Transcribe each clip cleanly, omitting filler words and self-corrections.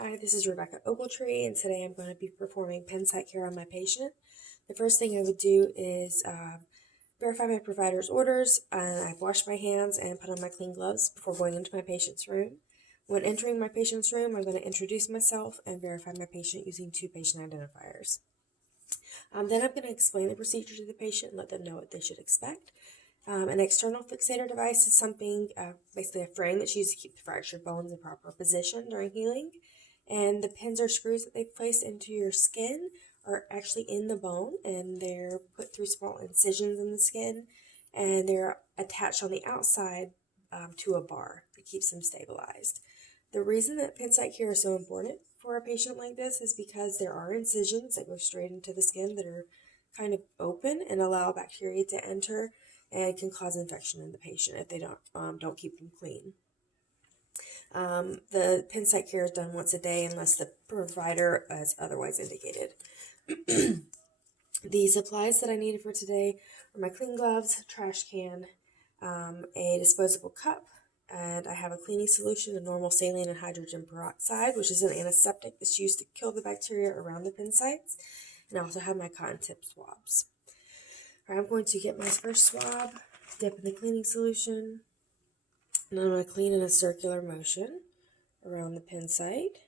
Hi, this is Rebecca Ogletree, and today I'm going to be performing pen site care on my patient. The first thing I would do is verify my provider's orders, and I've washed my hands and put on my clean gloves before going into my patient's room. When entering my patient's room, I'm going to introduce myself and verify my patient using 2 patient identifiers. Then I'm going to explain the procedure to the patient and let them know what they should expect. An external fixator device is something, basically a frame that's used to keep the fractured bones in proper position during healing. And the pins or screws that they've placed into your skin are actually in the bone, and they're put through small incisions in the skin, and they're attached on the outside to a bar that keeps them stabilized. The reason that pen site care is so important for a patient like this is because there are incisions that go straight into the skin that are kind of open and allow bacteria to enter and can cause infection in the patient if they don't keep them clean. The pen site care is done once a day unless the provider is otherwise indicated. The supplies that I needed for today are my clean gloves, trash can, a disposable cup, and I have a cleaning solution, a normal saline and hydrogen peroxide, which is an antiseptic that's used to kill the bacteria around the pen sites, and I also have my cotton tip swabs. I'm going to get my first swab, dip in the cleaning solution, and I'm going to clean in a circular motion around the pen site,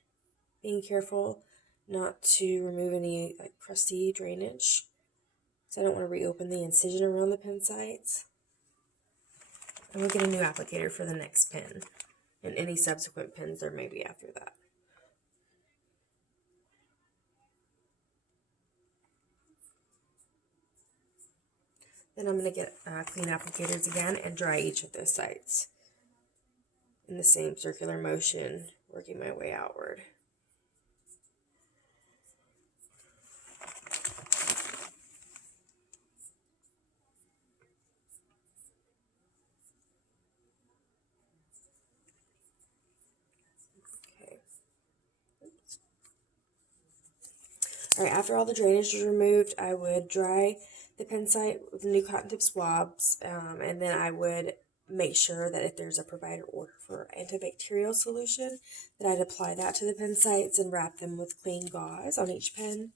being careful not to remove any crusty drainage, so I don't want to reopen the incision around the pen sites. And we'll get a new applicator for the next pin and any subsequent pins there may be after that. Then I'm going to get clean applicators again and dry each of those sites in the same circular motion, working my way outward. Okay. All right, after all the drainage is removed, I would dry the pen site with the new cotton tip swabs, and then I would make sure that if there's a provider order for antibacterial solution, that I'd apply that to the pen sites and wrap them with clean gauze on each pen.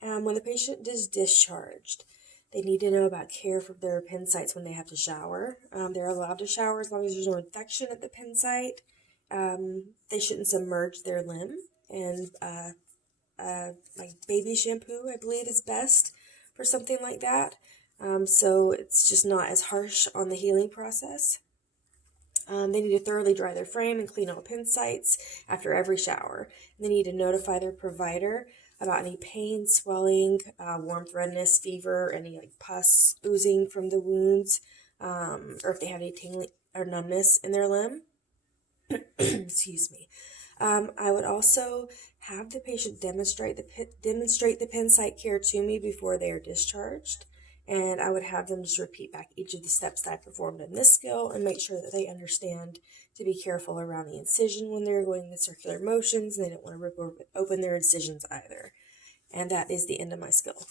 When the patient is discharged, they need to know about care for their pen sites when they have to shower. They're allowed to shower as long as there's no infection at the pen site. They shouldn't submerge their limb, and like baby shampoo, I believe, is best for something like that. So it's just not as harsh on the healing process. They need to thoroughly dry their frame and clean all pen sites after every shower. And they need to notify their provider about any pain, swelling, warmth, redness, fever, any pus oozing from the wounds, or if they have any tingling or numbness in their limb. Excuse me. I would also have the patient demonstrate the pen site care to me before they are discharged, and I would have them just repeat back each of the steps that I performed in this skill and make sure that they understand to be careful around the incision when they're going the circular motions, and they don't want to rip open their incisions either. And that is the end of my skill.